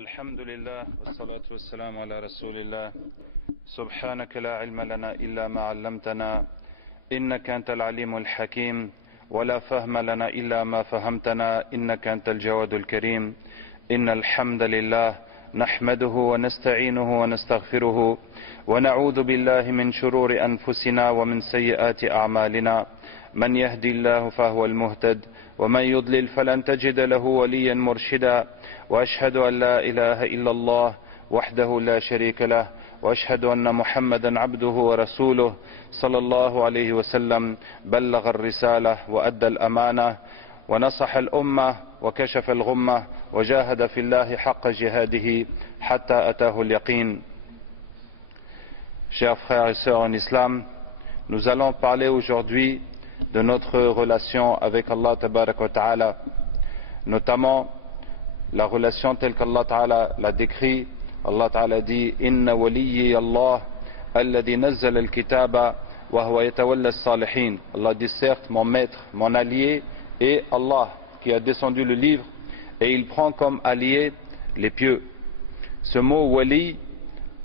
الحمد لله والصلاة والسلام على رسول الله. سبحانك لا علم لنا إلا ما علمتنا إنك أنت العليم الحكيم، ولا فهم لنا إلا ما فهمتنا إنك أنت الجواد الكريم. إن الحمد لله نحمده ونستعينه ونستغفره ونعوذ بالله من شرور أنفسنا ومن سيئات أعمالنا. من يهدي الله فهو المهتد، ومن يضلل فلن تجد له وليا مرشدا. وأشهد أن لا إله إلا الله وحده لا شريك له، وأشهد أن محمدا عبده ورسوله صلى الله عليه وسلم. بلغ الرسالة وأدى الأمانة ونصح الأمة وكشف الغمة وجاهد في الله حق جهاده حتى أتاه اليقين. Chers frères et sœurs en islam, nous allons parler aujourd'hui de notre relation avec Allah Tabaraka wa Ta'ala, notamment la relation telle qu'Allah Ta'ala l'a décrit. Allah Ta'ala dit Inna waliyyi Allah alladhi nazzala al-kitaba wa huwa yatawalla as-salihin. Allah dit certes mon maître, mon allié est Allah qui a descendu le livre et il prend comme allié les pieux. Ce mot wali,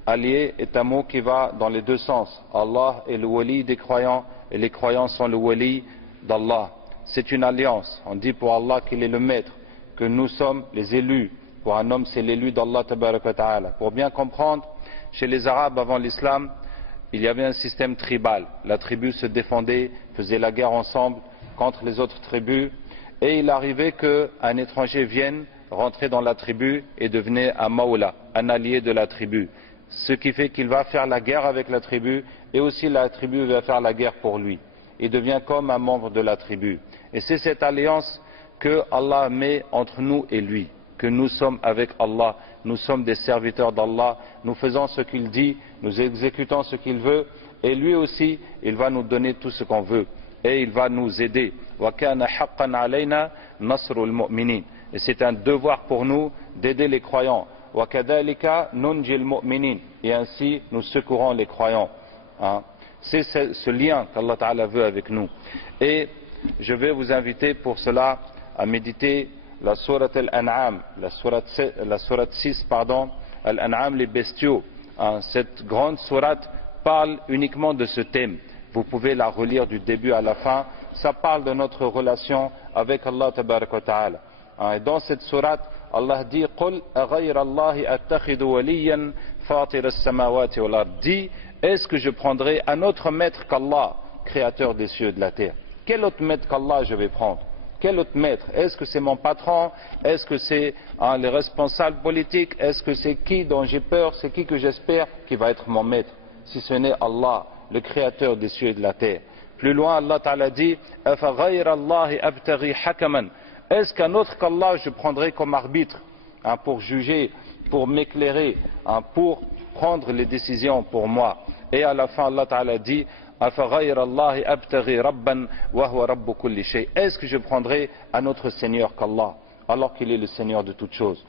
allié, est un mot qui va dans les deux sens. Allah est le wali des croyants et les croyants sont le wali d'Allah. C'est une alliance. On dit pour Allah qu'il est le maître, que nous sommes les élus. Pour un homme, c'est l'élu d'Allah Tabaraka wa Ta'ala. Pour bien comprendre, chez les Arabes avant l'islam, il y avait un système tribal. La tribu se défendait, faisait la guerre ensemble contre les autres tribus. Et il arrivait qu'un étranger vienne rentrer dans la tribu et devenait un maoula, un allié de la tribu. Ce qui fait qu'il va faire la guerre avec la tribu et aussi la tribu va faire la guerre pour lui. Il devient comme un membre de la tribu. Et c'est cette alliance que Allah met entre nous et lui, que nous sommes avec Allah, nous sommes des serviteurs d'Allah, nous faisons ce qu'il dit, nous exécutons ce qu'il veut, et lui aussi, il va nous donner tout ce qu'on veut, et il va nous aider. وَكَانَ حَقًّا عَلَيْنَا نَصْرُ الْمُؤْمِنِينَ. Et c'est un devoir pour nous d'aider les croyants. وَكَذَلِكَ نُنْجِ الْمُؤْمِنِينَ. Et ainsi, nous secourons les croyants. C'est ce lien qu'Allah Ta'ala veut avec nous. Et je vais vous inviter pour cela à méditer la sourate Al-An'am, la sourate 6, Al-An'am, les bestiaux. Cette grande sourate parle uniquement de ce thème. Vous pouvez la relire du début à la fin. Ça parle de notre relation avec Allah Tabaraka wa Ta'ala. Et dans cette sourate, Allah dit قُلْ أَغَيْرَ اللَّهِ أَتَّخِذُ وَلِيًّا فَاطِرَ السَّمَاوَاتِ وَالْأَرْضِ. Dit, est-ce que je prendrai un autre maître qu'Allah, créateur des cieux et de la terre? Quel autre maître qu'Allah je vais prendre? Quel autre maître? Est-ce que c'est mon patron? Est-ce que c'est les responsables politiques? Est-ce que c'est qui dont j'ai peur? C'est qui que j'espère qui va être mon maître? Si ce n'est Allah, le créateur des cieux et de la terre. Plus loin, Allah Ta'ala dit أَفَغَيْرَ اللَّهِ أَبْتَغِي حَكَمًا. Est-ce qu'un autre qu'Allah je prendrai comme arbitre pour juger, pour m'éclairer, pour prendre les décisions pour moi? Et à la fin, Allah Ta'ala dit أَفَغَيْرَ اللَّهِ أَبْتَغِي رَبًّا وَهُوَ رَبُّ كُلِّ شَيْءٍ. Est-ce que je prendrai un autre Seigneur qu'Allah, alors qu'il est le Seigneur de toutes choses?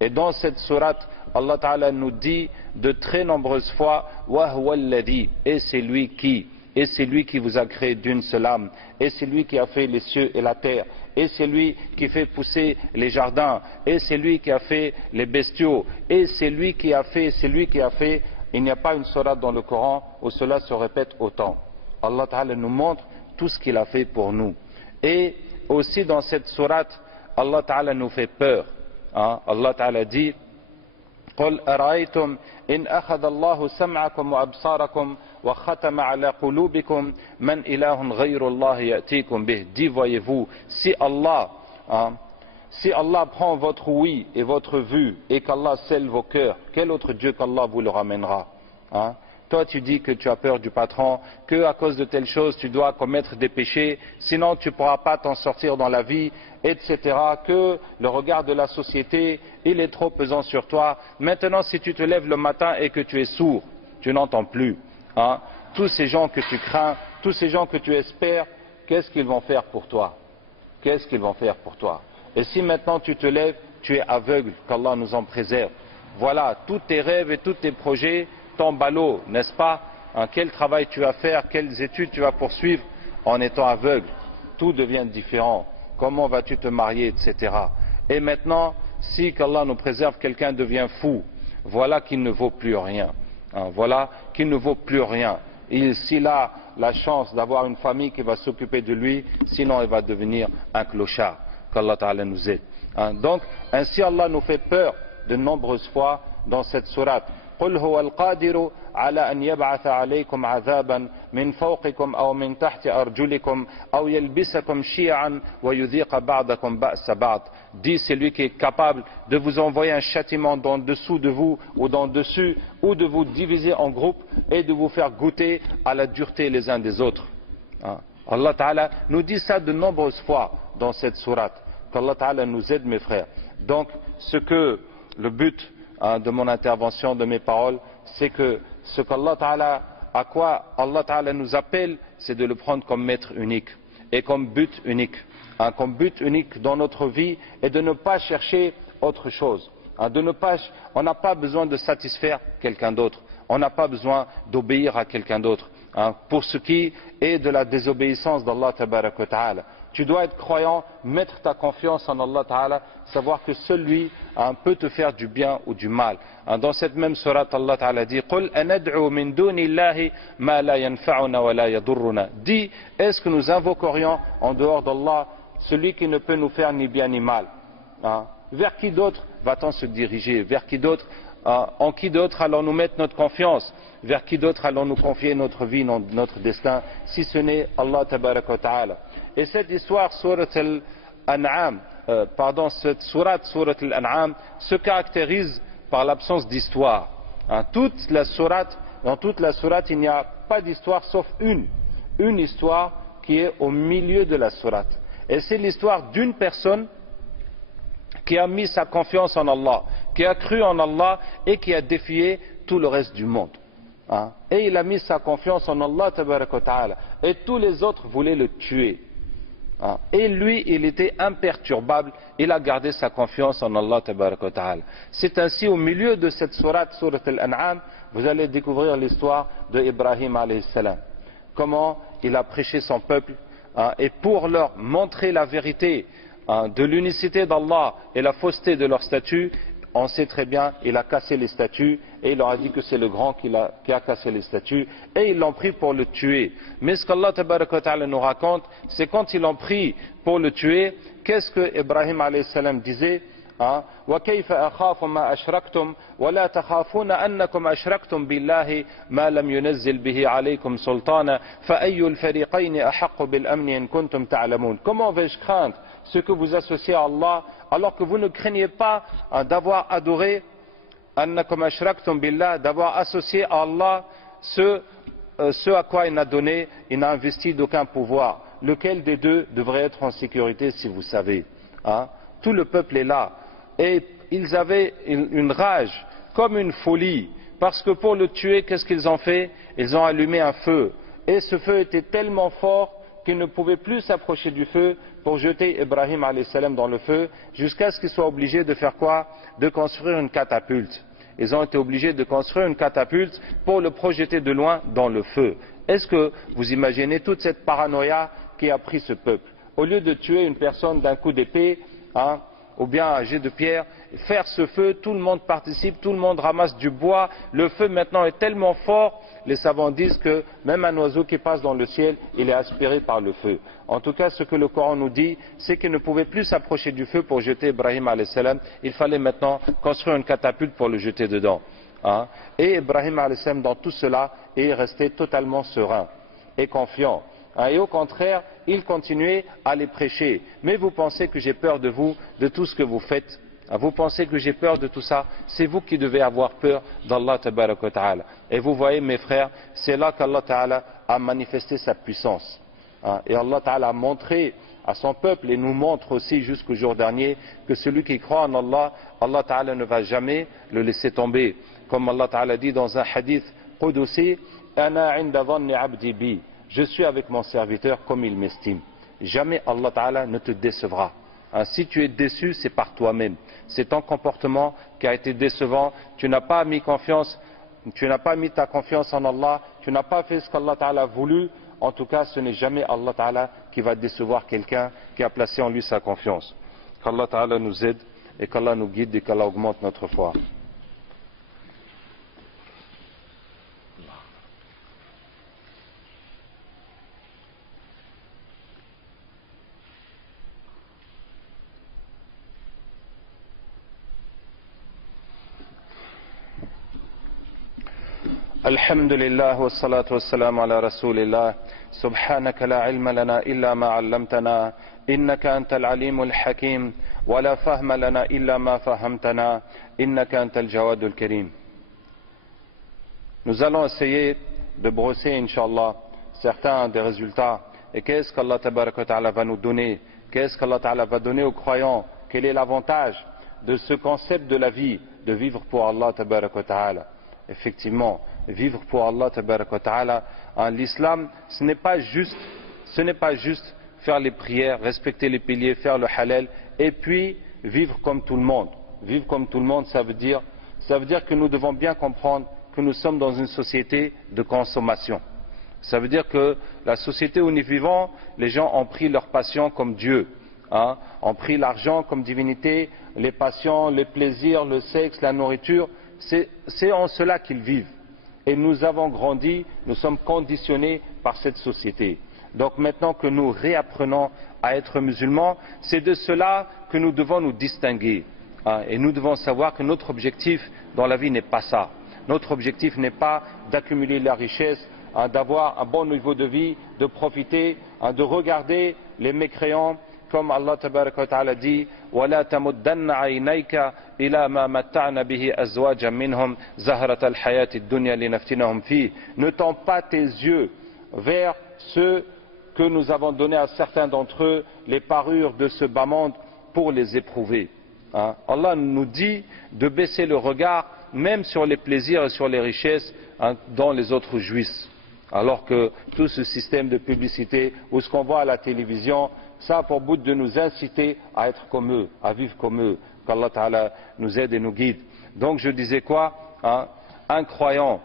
Et dans cette sourate, Allah Ta'ala nous dit de très nombreuses fois وَهُوَ الَّذِي. Et c'est lui qui, et c'est lui qui vous a créé d'une seule âme, et c'est lui qui a fait les cieux et la terre, et c'est lui qui fait pousser les jardins, et c'est lui qui a fait les bestiaux, et c'est lui qui a fait, c'est lui qui a fait. Il n'y a pas une sourate dans le Coran où cela se répète autant. Allah Ta'ala nous montre tout ce qu'il a fait pour nous. Et aussi dans cette sourate, Allah Ta'ala nous fait peur. Allah Ta'ala dit قُلْ أَرَأَيْتُمْ إِنْ أَخَذَ اللَّهُ سَمْعَكُمْ وَأَبْصَارَكُمْ وَخَتَمَ عَلَى قُلُوبِكُمْ مَنْ إِلَهٌ غَيْرُ اللَّهِ يَأْتِيكُمْ بِهِ. Dis, voyez-vous, si Allah prend votre ouïe et votre vue et qu'Allah scelle vos cœurs, quel autre Dieu qu'Allah vous le ramènera? Toi tu dis que tu as peur du patron, que à cause de telle chose tu dois commettre des péchés, sinon tu ne pourras pas t'en sortir dans la vie, etc. Que le regard de la société, il est trop pesant sur toi. Maintenant si tu te lèves le matin et que tu es sourd, tu n'entends plus. Tous ces gens que tu crains, tous ces gens que tu espères, qu'est-ce qu'ils vont faire pour toi? Qu'est-ce qu'ils vont faire pour toi? Et si maintenant tu te lèves, tu es aveugle, qu'Allah nous en préserve. Voilà, tous tes rêves et tous tes projets tombent à l'eau, n'est-ce pas? Quel travail tu vas faire, quelles études tu vas poursuivre en étant aveugle? Tout devient différent. Comment vas-tu te marier, etc. Et maintenant, si qu'Allah nous préserve, quelqu'un devient fou, voilà qu'il ne vaut plus rien. Voilà qu'il ne vaut plus rien. S'il a la chance d'avoir une famille qui va s'occuper de lui, sinon il va devenir un clochard. Qu'Allah Ta'ala nous aide. Donc, ainsi Allah nous fait peur de nombreuses fois dans cette sourate. قل هو القادر على أن يبعث عليكم عذابا من فوقكم أو من تحت أرجلكم أو يلبسكم شيعا ويذيق بعضكم بأس بعض. Dit celui qui est capable de vous envoyer un châtiment d'en dessous de vous ou d'en dessus, ou de vous diviser en groupes et de vous faire goûter à la dureté les uns des autres. Allah Ta'ala nous dit ça de nombreuses fois dans cette sourate. Qu'Allah Ta'ala nous aide, mes frères. Donc, le but de mon intervention, de mes paroles, c'est que ce qu'Allah Ta'ala, à quoi Allah Ta'ala nous appelle, c'est de le prendre comme maître unique et comme but unique. Comme but unique dans notre vie, et de ne pas chercher autre chose. On n'a pas besoin de satisfaire quelqu'un d'autre. On n'a pas besoin d'obéir à quelqu'un d'autre. Pour ce qui est de la désobéissance d'Allah Tabarak wa Ta'ala. Tu dois être croyant, mettre ta confiance en Allah Ta'ala, savoir que seul lui peut te faire du bien ou du mal. Dans cette même sourate, Allah Ta'ala dit قُلْ أَنَدْعُوا مِن دُونِ اللَّهِ مَا لَا يَنْفَعُنَا وَلَا يَضُرُّنَا. Dis, est-ce que nous invoquerions en dehors d'Allah celui qui ne peut nous faire ni bien ni mal? Vers qui d'autre va-t-on se diriger? Vers qui d'autre, en qui d'autre allons-nous mettre notre confiance? Vers qui d'autre allons-nous confier notre vie, notre destin, si ce n'est Allah Tabarak wa Ta'ala? Et cette histoire, cette sourate, sourate Al-An'am, se caractérise par l'absence d'histoire. Dans toute la sourate, il n'y a pas d'histoire sauf une histoire qui est au milieu de la sourate. Et c'est l'histoire d'une personne qui a mis sa confiance en Allah, qui a cru en Allah et qui a défié tout le reste du monde. Et il a mis sa confiance en Allah Tabarak wa Ta'ala. Et tous les autres voulaient le tuer. Et lui, il était imperturbable, il a gardé sa confiance en Allah Tabarak wa Ta'ala. C'est ainsi, au milieu de cette sourate, sourate Al-An'am, vous allez découvrir l'histoire de Ibrahim alayhi salam. Comment il a prêché son peuple, et pour leur montrer la vérité de l'unicité d'Allah et la fausseté de leur statut, on sait très bien, il a cassé les statues et il leur a dit que c'est le grand qui a cassé les statues, et ils l'ont pris pour le tuer. Mais ce qu'Allah Tabarak wa Ta'ala nous raconte, c'est quand ils l'ont pris pour le tuer, qu'est-ce que Ibrahim alayhi salam disait? وكيف أخاف ما أشركتم ولا تخافون أنكم أشركتم بالله ما لم ينزل به عليكم سلطانا فأي الفريقين أحق بالأمن إن كنتم تعلمون. Comment vais-je craindre ce que vous associez à Allah alors que vous ne craignez pas d'avoir adoré أنكم أشركتم بالله, d'avoir associé à Allah ce à quoi il n'a donné, il n'a investi d'aucun pouvoir. Lequel des deux devrait être en sécurité, si vous savez? Tout le peuple est là. Et ils avaient une rage, comme une folie, parce que pour le tuer, qu'est-ce qu'ils ont fait? Ils ont allumé un feu. Et ce feu était tellement fort qu'ils ne pouvaient plus s'approcher du feu pour jeter Ibrahim alayhi salam dans le feu, jusqu'à ce qu'ils soient obligés de faire quoi? De construire une catapulte. Ils ont été obligés de construire une catapulte pour le projeter de loin dans le feu. Est-ce que vous imaginez toute cette paranoïa qui a pris ce peuple? Au lieu de tuer une personne d'un coup d'épée, ou bien à jet de pierre, faire ce feu, tout le monde participe, tout le monde ramasse du bois, le feu maintenant est tellement fort, les savants disent que même un oiseau qui passe dans le ciel, il est aspiré par le feu. En tout cas, ce que le Coran nous dit, c'est qu'il ne pouvait plus s'approcher du feu pour jeter Ibrahim alayhi salam, il fallait maintenant construire une catapulte pour le jeter dedans. Et Ibrahim alayhi salam, dans tout cela, est resté totalement serein et confiant. Et au contraire, il continuait à les prêcher. Mais vous pensez que j'ai peur de vous, de tout ce que vous faites? Vous pensez que j'ai peur de tout ça? C'est vous qui devez avoir peur d'Allah Tabarak wa Ta'ala. Et vous voyez, mes frères, c'est là qu'Allah Ta'ala a manifesté sa puissance. Et Allah Ta'ala a montré à son peuple, et nous montre aussi jusqu'au jour dernier, que celui qui croit en Allah, Allah Ta'ala ne va jamais le laisser tomber. Comme Allah Ta'ala dit dans un hadith Qudusi, Ana 'inda dhanni 'abdi bi. Je suis avec mon serviteur comme il m'estime. Jamais Allah Ta'ala ne te décevra. Si tu es déçu, c'est par toi-même. C'est ton comportement qui a été décevant. Tu n'as pas mis ta confiance en Allah. Tu n'as pas fait ce qu'Allah Ta'ala a voulu. En tout cas, ce n'est jamais Allah Ta'ala qui va décevoir quelqu'un qui a placé en lui sa confiance. Qu'Allah Ta'ala nous aide et qu'Allah nous guide et qu'Allah augmente notre foi. الحمد لله والصلاة والسلام على رسول الله سبحانك لا علم لنا إلا ما علمتنا إنك أنت العليم الحكيم ولا فهم لنا إلا ما فهمتنا إنك أنت الجواد الكريم. Nous allons essayer de brosser, Inch'Allah, certains des résultats. Et qu'est-ce qu'Allah Tabaraka wa Ta'ala va nous donner? Qu'est-ce qu'Allah Ta'ala va donner aux croyants? Quel est l'avantage de ce concept de la vie, de vivre pour Allah Tabaraka wa Ta'ala? Effectivement, vivre pour Allah Tabaraka wa Ta'ala, l'islam, ce n'est pas juste faire les prières, respecter les piliers, faire le halal, et puis vivre comme tout le monde. Vivre comme tout le monde, ça veut dire que nous devons bien comprendre que nous sommes dans une société de consommation. Ça veut dire que la société où nous vivons, les gens ont pris leur passion comme Dieu, ont pris l'argent comme divinité, les passions, les plaisirs, le sexe, la nourriture, c'est en cela qu'ils vivent. Et nous avons grandi, nous sommes conditionnés par cette société. Donc maintenant que nous réapprenons à être musulmans, c'est de cela que nous devons nous distinguer. Et nous devons savoir que notre objectif dans la vie n'est pas ça. Notre objectif n'est pas d'accumuler la richesse, d'avoir un bon niveau de vie, de profiter, de regarder les mécréants, comme Allah Tabaraka wa Ta'ala dit وَلَا تَمُدَّنَّ عَيْنَيْكَ إِلَى مَا مَتَّعْنَ بِهِ أَزْوَاجًا مِّنْهُمْ زَهْرَةَ الْحَيَاةِ الدُّنْيَا لِنَفْتِنَهُمْ فِيهِ. Ne tends pas tes yeux vers ceux que nous avons donné à certains d'entre eux les parures de ce bas monde pour les éprouver. Allah nous dit de baisser le regard même sur les plaisirs et sur les richesses dont les autres jouissent. Alors que tout ce système de publicité ou ce qu'on voit à la télévision, ça a pour but de nous inciter à être comme eux, à vivre comme eux, qu'Allah Ta'ala nous aide et nous guide. Donc je disais quoi? Un croyant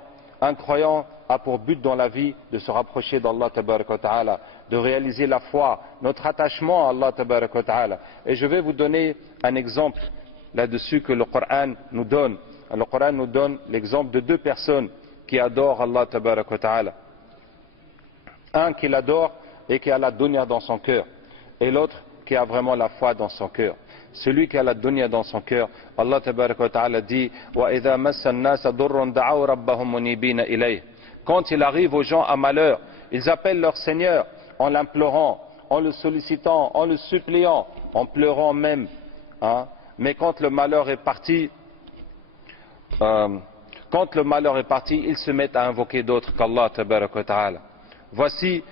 a pour but dans la vie de se rapprocher d'Allah Tabaraka wa Ta'ala, de réaliser la foi, notre attachement à Allah Tabaraka wa Ta'ala. Et je vais vous donner un exemple là-dessus que le Coran nous donne. Le Coran nous donne l'exemple de deux personnes qui adorent Allah Tabaraka wa Ta'ala. Un qui l'adore et qui a la dunya dans son cœur, et l'autre qui a vraiment la foi dans son cœur. Celui qui a la dunya dans son cœur, Allah Tabaraka wa Ta'ala dit وَإِذَا مَسَّ النَّاسَ ضُرٌّ دَعَوْا رَبَّهُمْ مُنِيبِينَ إِلَيْهِ. Quand il arrive aux gens à malheur, ils appellent leur Seigneur en l'implorant, en le sollicitant, en le suppliant, en pleurant même. Mais quand le malheur est parti, ils se mettent à invoquer d'autres qu'Allah Tabaraka wa Ta'ala. Voici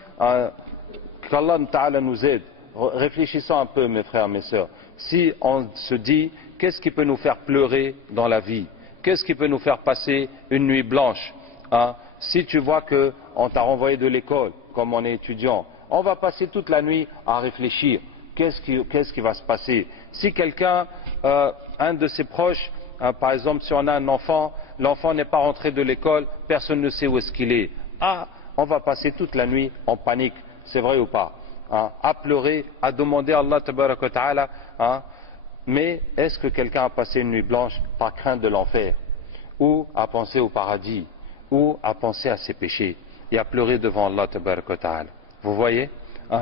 qu'Allah Ta'ala nous aide. Réfléchissons un peu, mes frères, mes sœurs. Si on se dit, qu'est-ce qui peut nous faire pleurer dans la vie? Qu'est-ce qui peut nous faire passer une nuit blanche? Si tu vois qu'on t'a renvoyé de l'école, comme on est étudiant, on va passer toute la nuit à réfléchir. Qu'est-ce qui va se passer? Si quelqu'un, un de ses proches, par exemple, si on a un enfant, l'enfant n'est pas rentré de l'école, personne ne sait où est-ce qu'il est. On va passer toute la nuit en panique, c'est vrai ou pas? À pleurer, à demander à Allah Tabaraka wa Ta'ala. Mais est-ce que quelqu'un a passé une nuit blanche par crainte de l'enfer, ou à penser au paradis, ou à penser à ses péchés et à pleurer devant Allah Tabaraka wa Ta'ala? Vous voyez,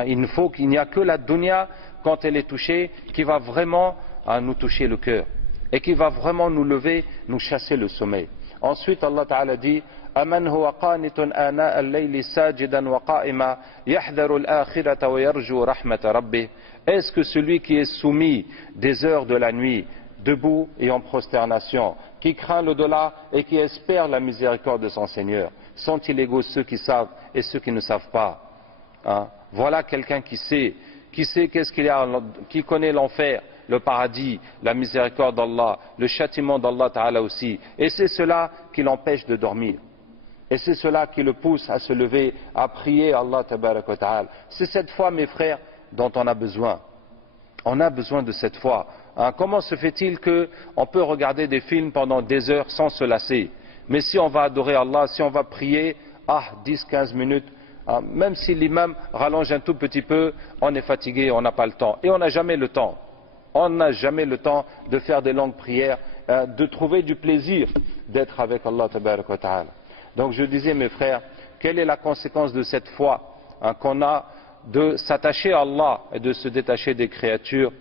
il n'y a que la dunya, quand elle est touchée, qui va vraiment nous toucher le cœur et qui va vraiment nous lever, nous chasser le sommeil. Ensuite Allah Ta'ala dit أَمَنْ هُوَ قَانِتٌ آنَاءَ اللَّيْلِ سَاجِدًا وَقَائِمًا يَحْذَرُ الْآخِرَةَ وَيَرْجُو رَحْمَةَ رَبِّهِ. Est-ce que celui qui est soumis des heures de la nuit, debout et en prosternation, qui craint l'au-delà et qui espère la miséricorde de son Seigneur, sont-ils égaux ceux qui savent et ceux qui ne savent pas? Voilà quelqu'un qui sait qu'est-ce qu'il y a, qui connaît l'enfer, le paradis, la miséricorde d'Allah, le châtiment d'Allah Ta'ala aussi. Et c'est cela qui l'empêche de dormir. Et c'est cela qui le pousse à se lever, à prier Allah Tabaraka wa Ta'ala. C'est cette foi, mes frères, dont on a besoin. On a besoin de cette foi. Comment se fait-il qu'on peut regarder des films pendant des heures sans se lasser? Mais si on va adorer Allah, si on va prier, 10-15 minutes, même si l'imam rallonge un tout petit peu, on est fatigué, on n'a pas le temps. Et on n'a jamais le temps. On n'a jamais le temps de faire des longues prières, de trouver du plaisir d'être avec Allah tabarak wa ta'ala. Donc je disais, mes frères, quelle est la conséquence de cette foi qu'on a de s'attacher à Allah et de se détacher des créatures?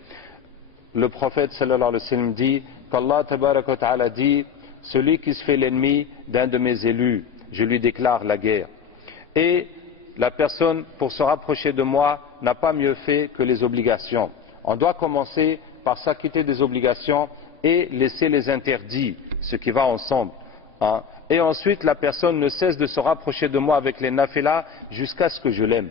Le prophète sallallahu alayhi wa sallam dit qu'Allah tabarak wa ta'ala dit: celui qui se fait l'ennemi d'un de mes élus, je lui déclare la guerre. Et la personne, pour se rapprocher de moi, n'a pas mieux fait que les obligations. On doit commencer par s'acquitter des obligations et laisser les interdits, ce qui va ensemble. Et ensuite, la personne ne cesse de se rapprocher de moi avec les nafilas jusqu'à ce que je l'aime.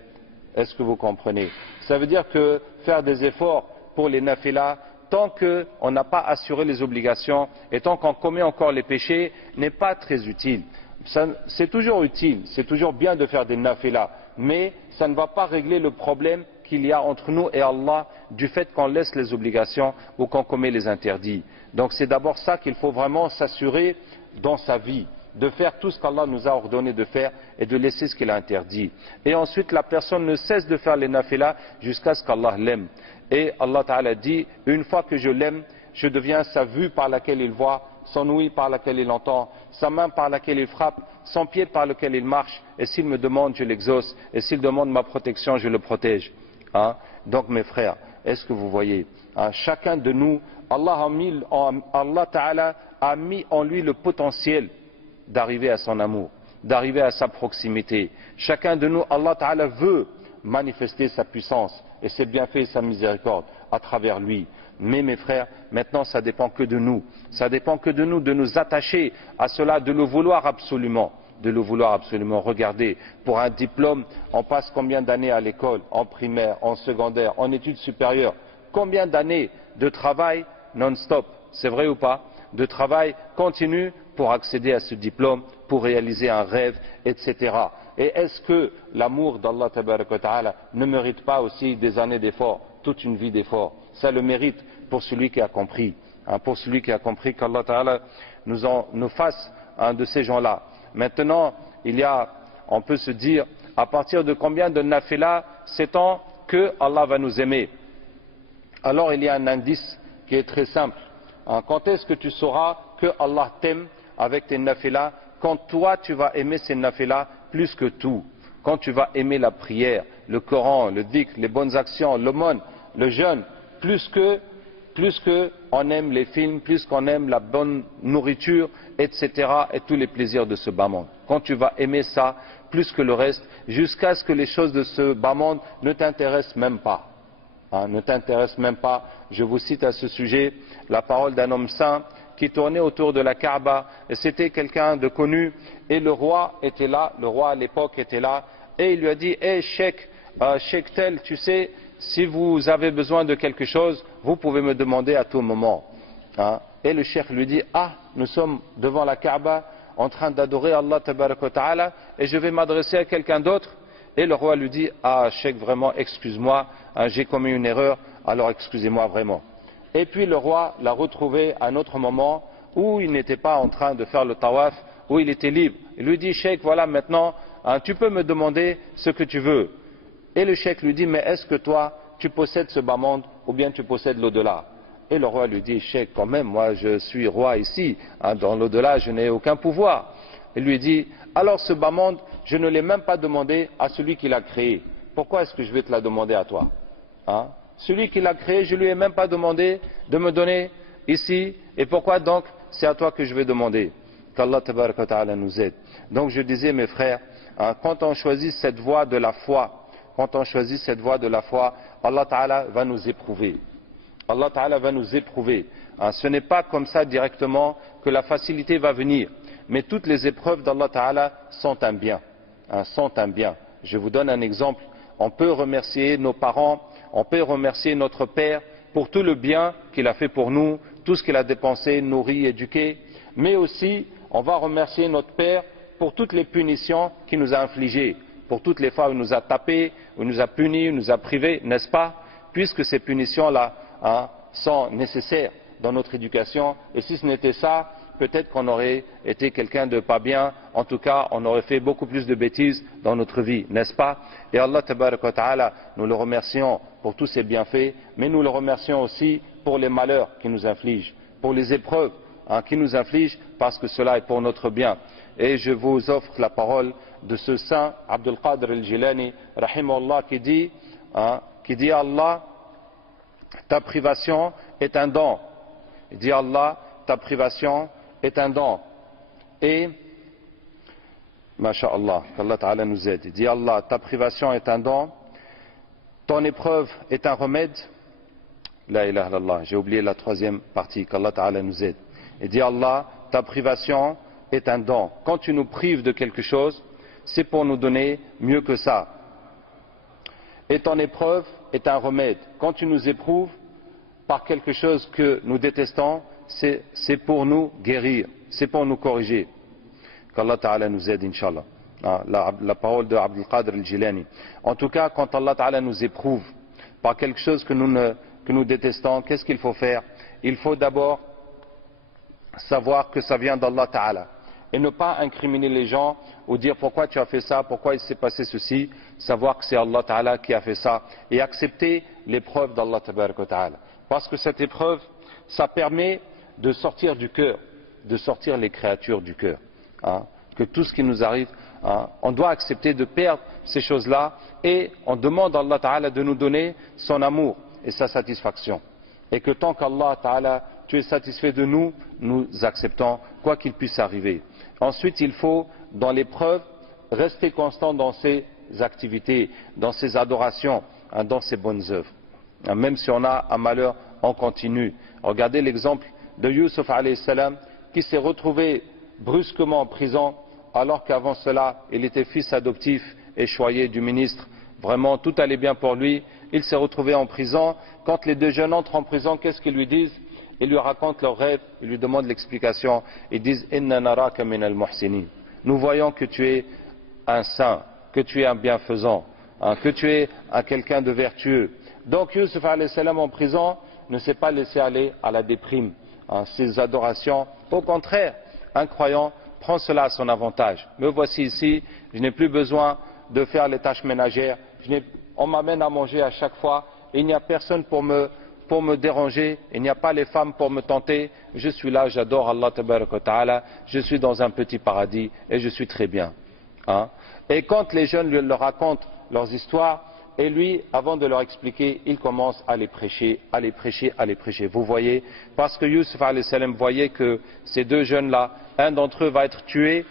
Est-ce que vous comprenez? Ça veut dire que faire des efforts pour les nafilas, tant qu'on n'a pas assuré les obligations et tant qu'on commet encore les péchés, n'est pas très utile. C'est toujours utile, c'est toujours bien de faire des nafilas, mais ça ne va pas régler le problème qu'il y a entre nous et Allah du fait qu'on laisse les obligations ou qu'on commet les interdits. Donc c'est d'abord ça qu'il faut vraiment s'assurer dans sa vie, de faire tout ce qu'Allah nous a ordonné de faire et de laisser ce qu'il a interdit. Et ensuite la personne ne cesse de faire les nafilas jusqu'à ce qu'Allah l'aime. Et Allah Ta'ala dit: une fois que je l'aime, je deviens sa vue par laquelle il voit, son ouïe par laquelle il entend, sa main par laquelle il frappe, son pied par lequel il marche, et s'il me demande, je l'exauce, et s'il demande ma protection, je le protège. Donc mes frères, est-ce que vous voyez, chacun de nous, Allah Ta'ala a mis en lui le potentiel d'arriver à son amour, d'arriver à sa proximité. Chacun de nous, Allah Ta'ala veut manifester sa puissance et ses bienfaits et sa miséricorde à travers lui. Mais mes frères, maintenant ça dépend que de nous. Ça dépend que de nous de nous attacher à cela, de le vouloir absolument. De le vouloir absolument. Regardez, pour un diplôme, on passe combien d'années à l'école, en primaire, en secondaire, en études supérieures? Combien d'années de travail non-stop? C'est vrai ou pas? De travail continu pour accéder à ce diplôme, pour réaliser un rêve, etc. Et est-ce que l'amour d'Allah Tabaraka wa Ta'ala ne mérite pas aussi des années d'efforts, toute une vie d'efforts? Ça le mérite pour celui qui a compris, pour celui qui a compris qu'Allah Ta'ala nous fasse un de ces gens-là. Maintenant, on peut se dire, à partir de combien de nafila sait-on que Allah va nous aimer? Alors il y a un indice qui est très simple. Quand est-ce que tu sauras que Allah t'aime avec tes nafilas? Quand toi tu vas aimer ces nafilas plus que tout. Quand tu vas aimer la prière, le Coran, le dhikr, les bonnes actions, l'aumône, le jeûne, plus que on aime les films, plus qu'on aime la bonne nourriture, etc. et tous les plaisirs de ce bas monde. Quand tu vas aimer ça plus que le reste, jusqu'à ce que les choses de ce bas monde ne t'intéressent même pas. Ne t'intéressent même pas. Je vous cite à ce sujet la parole d'un homme saint qui tournait autour de la Kaaba, et c'était quelqu'un de connu, et le roi était là, le roi à l'époque était là, et il lui a dit: hey, Cheikh tel, tu sais, si vous avez besoin de quelque chose, vous pouvez me demander à tout moment. Et le cheikh lui dit: ah, nous sommes devant la Kaaba en train d'adorer Allah Tabaraka wa Ta'ala et je vais m'adresser à quelqu'un d'autre. Et le roi lui dit: ah, cheikh, vraiment, excuse-moi, j'ai commis une erreur, alors excusez-moi vraiment. Et puis le roi l'a retrouvé à un autre moment où il n'était pas en train de faire le tawaf, où il était libre. Il lui dit: cheikh, voilà, maintenant, tu peux me demander ce que tu veux. Et le cheikh lui dit: mais est-ce que toi, tu possèdes ce bas monde ou bien tu possèdes l'au-delà? Et le roi lui dit: cheikh, quand même, moi je suis roi ici, dans l'au-delà je n'ai aucun pouvoir. Il lui dit: alors ce bas monde, je ne l'ai même pas demandé à celui qui l'a créé. Pourquoi est-ce que je vais te la demander à toi? Celui qui l'a créé, je lui ai même pas demandé de me donner ici, et pourquoi donc c'est à toi que je vais demander? Qu'Allah Tabaraka wa Ta'ala nous aide. Donc je disais, mes frères, quand on choisit cette voie de la foi, Allah Ta'ala va nous éprouver. Allah Ta'ala va nous éprouver. Ce n'est pas comme ça directement que la facilité va venir. Mais toutes les épreuves d'Allah Ta'ala sont un bien. Je vous donne un exemple. On peut remercier nos parents, on peut remercier notre père pour tout le bien qu'il a fait pour nous, tout ce qu'il a dépensé, nourri, éduqué. Mais aussi, on va remercier notre père pour toutes les punitions qu'il nous a infligées, pour toutes les fois où il nous a tapés, où il nous a punis, où il nous a privés, n'est-ce pas? Puisque ces punitions-là sont nécessaires dans notre éducation. Et si ce n'était ça, peut-être qu'on aurait été quelqu'un de pas bien. En tout cas, on aurait fait beaucoup plus de bêtises dans notre vie, n'est-ce pas? Et Allah Tabaraka wa Ta'ala, nous le remercions pour tous ses bienfaits, mais nous le remercions aussi pour les malheurs qu'il nous inflige, pour les épreuves qu'il nous inflige, parce que cela est pour notre bien. Et je vous offre la parole de ce saint Abdul Qadir al-Jilani, rahimahullah, qui dit Allah, ta privation est un don. Il dit Allah, ta privation est un don. Et, masha'Allah, qu'Allah Ta'ala nous aide. Il dit Allah, ta privation est un don, ton épreuve est un remède. La ilaha illallah, j'ai oublié la troisième partie, qu'Allah Ta'ala nous aide. Il dit Allah, ta privation est un don. Quand tu nous prives de quelque chose, c'est pour nous donner mieux que ça. Et ton épreuve est un remède. Quand tu nous éprouves par quelque chose que nous détestons, c'est pour nous guérir, c'est pour nous corriger. Qu'Allah Ta'ala nous aide, Inch'Allah. La parole de Abdul Qadir al-Jilani. En tout cas, quand Allah Ta'ala nous éprouve par quelque chose que nous détestons, qu'est-ce qu'il faut faire? Il faut d'abord savoir que ça vient d'Allah Ta'ala. Et ne pas incriminer les gens ou dire pourquoi tu as fait ça, pourquoi il s'est passé ceci. Savoir que c'est Allah Ta'ala qui a fait ça. Et accepter l'épreuve d'Allah Ta'ala. Parce que cette épreuve, ça permet de sortir du cœur, de sortir les créatures du cœur. Que tout ce qui nous arrive, on doit accepter de perdre ces choses-là et on demande à Allah Ta'ala de nous donner son amour et sa satisfaction. Et que tant qu'Allah Ta'ala, tu es satisfait de nous, nous acceptons quoi qu'il puisse arriver. Ensuite, il faut, dans l'épreuve, rester constant dans ses activités, dans ses adorations, dans ses bonnes œuvres. Même si on a un malheur, on continue. Regardez l'exemple de Yusuf alayhi salam qui s'est retrouvé brusquement en prison alors qu'avant cela il était fils adoptif et choyé du ministre. Vraiment tout allait bien pour lui. Il s'est retrouvé en prison. Quand les deux jeunes entrent en prison, qu'est-ce qu'ils lui disent? Ils lui racontent leurs rêves, ils lui demandent l'explication. Ils disent Inna naraka min al-muhsinin. Nous voyons que tu es un saint, que tu es un bienfaisant, que tu es quelqu'un de vertueux. Donc Yusuf alayhi salam en prison ne s'est pas laissé aller à la déprime, ses adorations. Au contraire, un croyant prend cela à son avantage. Me voici ici, je n'ai plus besoin de faire les tâches ménagères, on m'amène à manger à chaque fois, et il n'y a personne pour me déranger, il n'y a pas les femmes pour me tenter, je suis là, j'adore Allah Ta'ala, je suis dans un petit paradis et je suis très bien. Et quand les jeunes leur racontent leurs histoires, et lui, avant de leur expliquer, il commence à les prêcher, à les prêcher, à les prêcher. Vous voyez, parce que Yusuf alayhi salam voyait que ces deux jeunes-là, un d'entre eux va être tué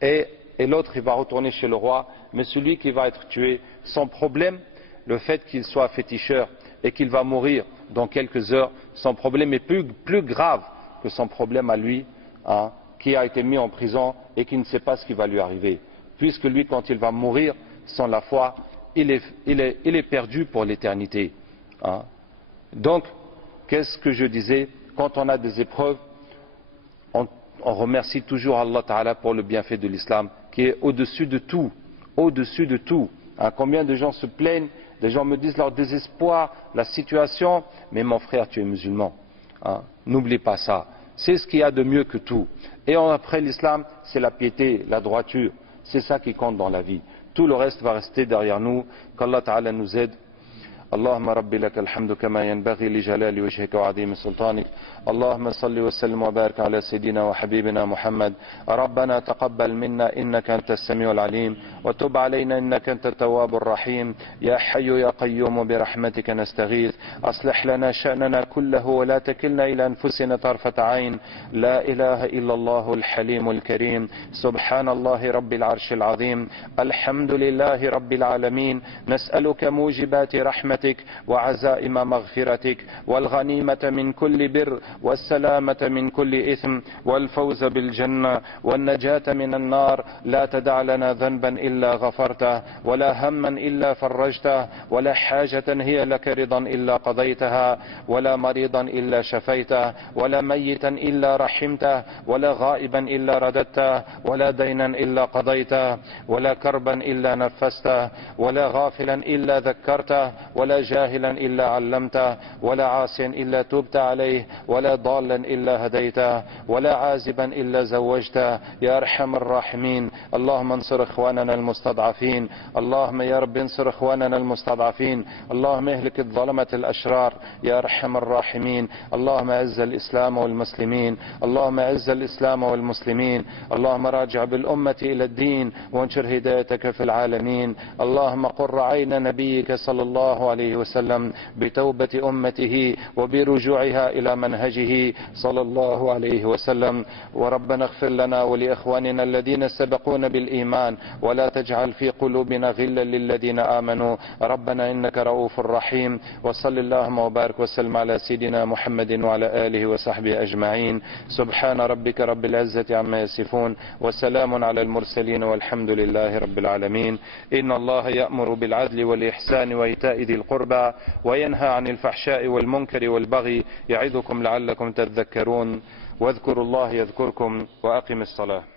et l'autre il va retourner chez le roi. Mais celui qui va être tué, son problème, le fait qu'il soit féticheur et qu'il va mourir dans quelques heures, son problème est plus grave que son problème à lui, qui a été mis en prison et qui ne sait pas ce qui va lui arriver. Puisque lui, quand il va mourir sans la foi, il est perdu pour l'éternité. Donc, qu'est-ce que je disais? Quand on a des épreuves, on remercie toujours Allah Ta'ala pour le bienfait de l'islam, qui est au-dessus de tout. Au-dessus de tout. Combien de gens se plaignent, des gens me disent leur désespoir, la situation, mais mon frère, tu es musulman. N'oublie pas ça. C'est ce qu'il y a de mieux que tout. Et après l'islam, c'est la piété, la droiture. C'est ça qui compte dans la vie. Tout le reste va rester derrière nous. Qu'Allah Ta'ala nous aide. اللهم رب لك الحمد كما ينبغي لجلال وجهك وعظيم سلطانك. اللهم صل وسلم وبارك على سيدنا وحبيبنا محمد. ربنا تقبل منا إنك أنت السميع العليم وتب علينا إنك أنت التواب الرحيم. يا حي يا قيوم برحمتك نستغيث. أصلح لنا شأننا كله ولا تكلنا إلى أنفسنا طرفة عين. لا إله إلا الله الحليم الكريم. سبحان الله رب العرش العظيم. الحمد لله رب العالمين. نسألك موجبات رحمتك وعزائم مغفرتك والغنيمة من كل بر والسلامة من كل إثم والفوز بالجنة والنجاة من النار. لا تدع لنا ذنبا إلا غفرته ولا هما إلا فرجته ولا حاجة هي لك رضا إلا قضيتها ولا مريضا إلا شفيته ولا ميتا إلا رحمته ولا غائبا إلا رددته ولا دينا إلا قضيته ولا كربا إلا نفسته ولا غافلا إلا ذكرته ولا جاهلا إلا علمته ولا عاصيا إلا تبت عليه ولا ضالا إلا هديته ولا عازبا إلا زوجته. يا أرحم الراحمين اللهم انصر إخواننا المستضعفين. اللهم يا رب انصر إخواننا المستضعفين. اللهم اهلك الظلمة الأشرار يا أرحم الراحمين. اللهم أعز الإسلام والمسلمين. اللهم أعز الإسلام والمسلمين. اللهم راجع بالأمة إلى الدين وانشر هدايتك في العالمين. اللهم قر عين نبيك صلى الله عليه وسلم بتوبة أمته وبرجوعها إلى منهجه صلى الله عليه وسلم. وربنا اغفر لنا ولإخواننا الذين سبقونا بالإيمان ولا تجعل في قلوبنا غلا للذين آمنوا ربنا إنك رؤوف رحيم. وصل اللهم وبارك وسلم على سيدنا محمد وعلى آله وصحبه أجمعين. سبحان ربك رب العزة عما يصفون وسلام على المرسلين والحمد لله رب العالمين. إن الله يأمر بالعدل والإحسان وإيتاء ذي القربى وينهى عن الفحشاء والمنكر والبغي يعظكم لعلكم تذكرون. واذكروا الله يذكركم وأقم الصلاة.